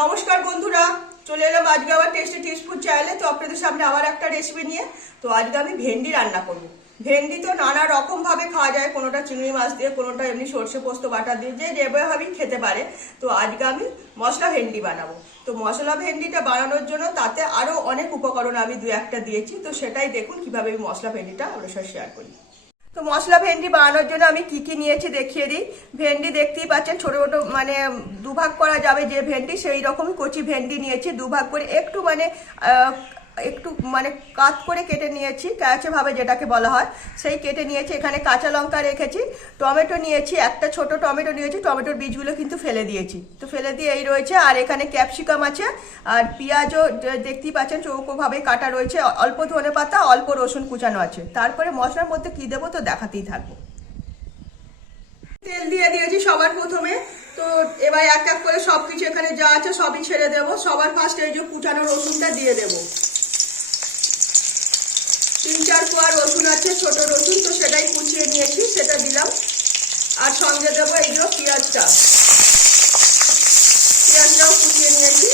নমস্কার বন্ধুরা, চলে এলাম আজকে আবার টেস্টি টিপস ফুড চ্যানেলে। তো আপনাদের সামনে আবার একটা রেসিপি নিয়ে। তো আজকে আমি ভেন্ডি রান্না করব। ভেন্ডি তো নানা রকম ভাবে খাওয়া যায়, কোনোটা চিংড়ি মাছ দিয়ে, কোনোটা এমনি সর্ষে পোস্ত বাটা দিয়ে, যে যেভাবেই খেতে পারে। তো আজকে আমি মশলা ভেন্ডি বানাবো। তো মশলা ভেন্ডিটা বানানোর জন্য তাতে আরো অনেক উপকরণ আমি দু একটা দিয়েছি। তো সেটাই দেখুন কিভাবে আমি মশলা ভেন্ডিটা আপনার সাথে শেয়ার করি। তো মশলা ভেন্ডি বানানোর জন্য আমি কি কি নিয়েছি দেখিয়ে দিই। ভেন্ডি দেখতেই পাচ্ছেন, ছোট ছোট মানে দুভাগ করা যাবে যে ভেন্ডি, সেই রকমই কচি ভেন্ডি নিয়েছি। দুভাগ করে একটু মানে কাট করে কেটে নিয়েছি, ক্যাচে ভাবে যেটাকে বলা হয়, সেই কেটে নিয়েছি। এখানে কাঁচা লঙ্কা রেখেছি, টমেটো নিয়েছি, একটা ছোট টমেটো নিয়েছি, টমেটোর বীজগুলো কিন্তু ফেলে দিয়েছি। তো ফেলে দিয়ে এই রয়েছে। আর এখানে ক্যাপসিকাম আছে, আর পেঁয়াজও দেখতেই পাচ্ছেন চৌকোভাবে কাটা রয়েছে, অল্প ধনেপাতা, অল্প রসুন কুচানো আছে। তারপরে মশলার মধ্যে কি দেবো তো দেখাতেই থাকবো। তেল দিয়ে দিয়েছি সবার প্রথমে। তো এবার এক এক করে সবকিছু এখানে যা আছে সবই ছেড়ে দেবো। সবার ফার্স্ট এই যে কুচানো রসুনটা দিয়ে দেবো। 3-4 কোয়া রসুন আছে, ছোট রসুন, তো সেটাই কুচিয়ে নিয়েছি, সেটা দিলাম। আর সঙ্গে দেবো এইগুলো পেঁয়াজটাও কুচিয়ে নিয়েছি,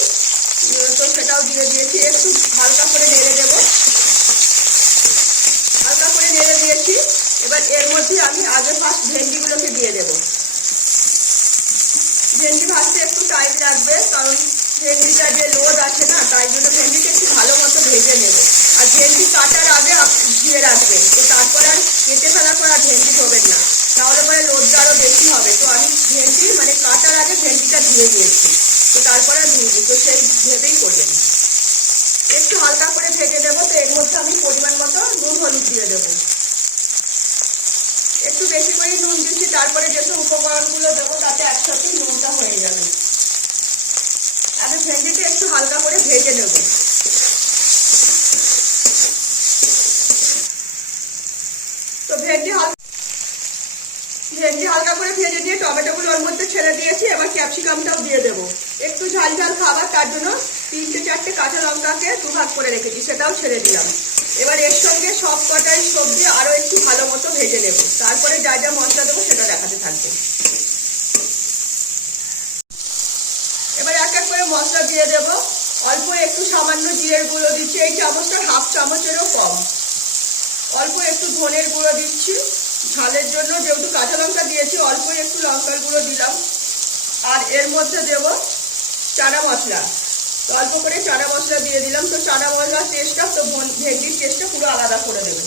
তো সেটাও দিয়ে দিয়েছি। একটু হালকা করে নেড়ে দেবো, হালকা করে নেড়ে দিয়েছি। এবার এর মধ্যে আমি আগে ফার্স্ট ভেন্ডিগুলোকে দিয়ে দেবো। ভেন্ডি ভাজতে একটু টাইম লাগবে, কারণ ভেন্ডিটা যে লোদ আছে না, তাই জন্য ভেন্ডিটা একটু ভালো মতো ভেজে নেব। আর ভেন্ডি কাটার আগে ধুয়ে রাখবেন, তো তারপর আর কেটে ফেলার পর আর ভেন্ডি ধোবেন না, তাহলে পরে লোদটা আরও বেশি হবে। তো আমি ভেন্ডি মানে কাটার আগে ভেন্ডিটা ধুয়ে দিয়েছি, তো তারপরে আর ধুয়ে দিই, তো সেই ভেবেই করবেন। একটু হালকা করে ভেজে দেবো। তো এর মধ্যে আমি পরিমাণ মতো নুন হলুদ দিয়ে দেবো, একটু বেশি করে নুন দিচ্ছি। তারপরে যেসব উপকরণগুলো দেবো তাতে একসাথেই নুনটা হয়ে যাবে। আমি ভেন্ডিটা একটু হালকা করে ভেজে নেব। তো ভেন্ডি হালকা করে ভেজে দিয়ে টমেটোগুলো ওর মধ্যে ছেড়ে দিয়েছি। এবার ক্যাপসিকামটাও দিয়ে দেবো। একটু ঝাল ঝাল খাবার, তার জন্য 3-4টে কাঁচা লঙ্কাকে দুভাগ করে রেখেছি, সেটাও ছেড়ে দিলাম। এবার এর সঙ্গে সব কটাই সবজি আরো একটু ভালো মতো ভেজে নেব। তারপরে যা যা মশলা দেবো সেটা দেখাতে থাকবে। এবার এক এক করে মশলা দিয়ে দেব। অল্প একটু সামান্য জিরের গুঁড়ো দিচ্ছি, এই চামচটা হাফ চামচেরও কম। অল্প একটু ধনের গুঁড়ো দিচ্ছি ঝালের জন্য, যেহেতু কাঁচা লঙ্কা দিয়েছি অল্প একটু লঙ্কার গুঁড়ো দিলাম। আর এর মধ্যে দেব চানা মশলা, তো অল্প করে চানা মশলা দিয়ে দিলাম। তো চানা মশলার টেস্টটা, তো ভেন্ডির টেস্টটা পুরো আলাদা করে দেবে।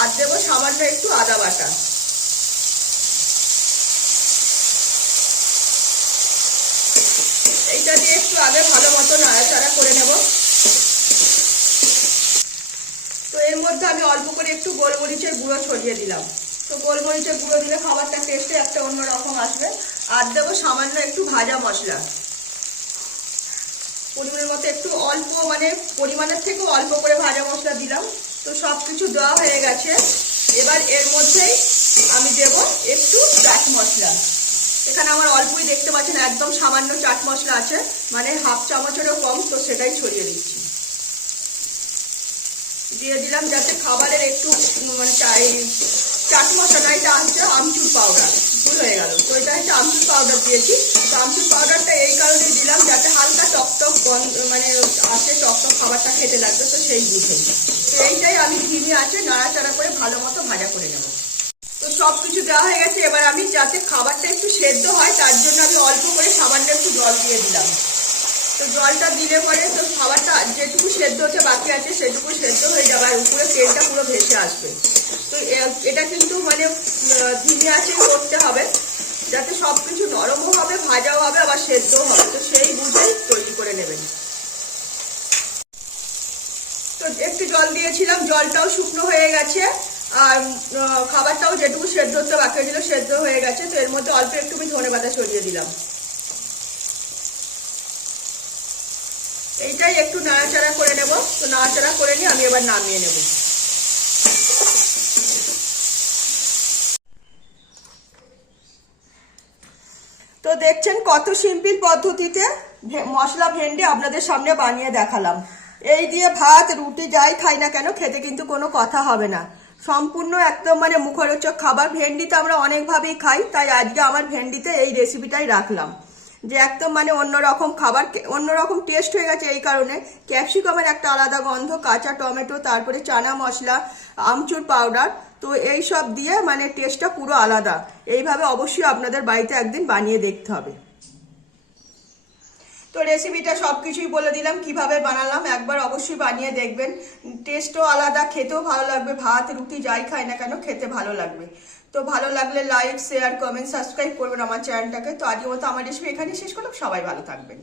আর দেবো সামান্য একটু আদা বাটা। এইটা দিয়ে একটু আগে ভালো মতো নাড়াচাড়া করে নেব। তো এর মধ্যে আমি অল্প করে একটু গোলমরিচের গুঁড়ো ছড়িয়ে দিলাম। তো গোলমরিচের গুঁড়ো দিলে খাবারটা টেস্টে একটা অন্যরকম আসবে। আর দেবো সামান্য একটু ভাজা মশলা, পরিমাণের মতো একটু অল্প, মানে পরিমাণের থেকে অল্প করে ভাজা মশলা দিলাম। তো সব কিছু দেওয়া হয়ে গেছে। এবার এর মধ্যেই আমি দেব একটু চাট মশলা। এখানে আমার অল্পই দেখতে পাচ্ছেন, একদম সামান্য চাট মশলা আছে, মানে হাফ চামচেরও কম। তো সেটাই ছড়িয়ে দিচ্ছি, দিয়ে দিলাম, যাতে খাবারের একটু মানে চাট মশলা, এটা হচ্ছে আমচুর পাউডার, ভুল হয়ে গেল। তো এটা হচ্ছে আমচুর পাউডার দিয়েছি। তো আমচুর পাউডারটা এই কারণেই দিলাম, যাতে হালকা টকটক মানে আসে, টকটক খাবারটা খেতে লাগবে, তো সেই বুঝে। তো এইটাই আমি ধিমে আছে নাড়াচাড়া করে ভালো মতো ভাজা করে নেব। তো সব কিছু দেওয়া হয়ে গেছে। এবার আমি যাতে খাবারটা একটু সেদ্ধ হয়, তার জন্য আমি অল্প করে সামান্য একটু জল দিয়ে দিলাম। তো জলটা দিলে পরে তো খাবারটা যেটুকু সেদ্ধ হচ্ছে বাকি আছে সেটুকু সেদ্ধ হয়ে যাবে, আর উপরে তেলটা পুরো ভেসে আসবে। তো এটা কিন্তু মানে ধিমে আঁচে করতে হবে, যাতে সব কিছু নরমও হবে, ভাজাও হবে, আবার সেদ্ধও হবে। তো সেই বুঝেই তৈরি করে নেবেন। তো একটু জল দিয়েছিলাম, জলটাও শুকনো হয়ে গেছে, আর খাবারটাও যেটুকু সেদ্ধ হতে বাকি হয়েছিল সেদ্ধ হয়ে গেছে। তো এর মধ্যে অল্প একটু আমি ধনেপাতা ছড়িয়ে দিলাম। এইটাই একটু নাড়াচাড়া করে নেব। তো নাড়াচাড়া করে নিয়ে আমি এবার নামিয়ে নেব। তো দেখছেন কত সিম্পল পদ্ধতিতে মশলা ভেন্ডি আপনাদের সামনে বানিয়ে দেখালাম। এই দিয়ে ভাত রুটি যাই খাই না কেন খেতে কিন্তু কোনো কথা হবে না। সম্পূর্ণ একদম মানে মুখরোচক খাবার। ভেন্ডি তো আমরা অনেকভাবেই খাই, তাই আজকে আমার ভেন্ডিতে এই রেসিপিটাই রাখলাম। যে একদম মানে অন্যরকম খাবার, অন্যরকম টেস্ট হয়ে গেছে। এই কারণে ক্যাপসিকামের একটা আলাদা গন্ধ, কাঁচা টমেটো, তারপরে চানা মশলা, আমচুর পাউডার, তো এই সব দিয়ে মানে টেস্টটা পুরো আলাদা। এইভাবে অবশ্যই আপনাদের বাড়িতে একদিন বানিয়ে দেখতে হবে। তো রেসিপিটা সব কিছুই বলে দিলাম কিভাবে বানালাম, একবার অবশ্যই বানিয়ে দেখবেন। টেস্টও আলাদা, খেতেও ভালো লাগবে, ভাত রুটি যাই খাই না কেন খেতে ভালো লাগবে। তো ভালো লাগলে লাইক শেয়ার কমেন্ট সাবস্ক্রাইব করবেন আমার চ্যানেলটাকে। তো আজকের মতো আমার রেসিপি এখানেই শেষ করলাম, সবাই ভালো থাকবেন।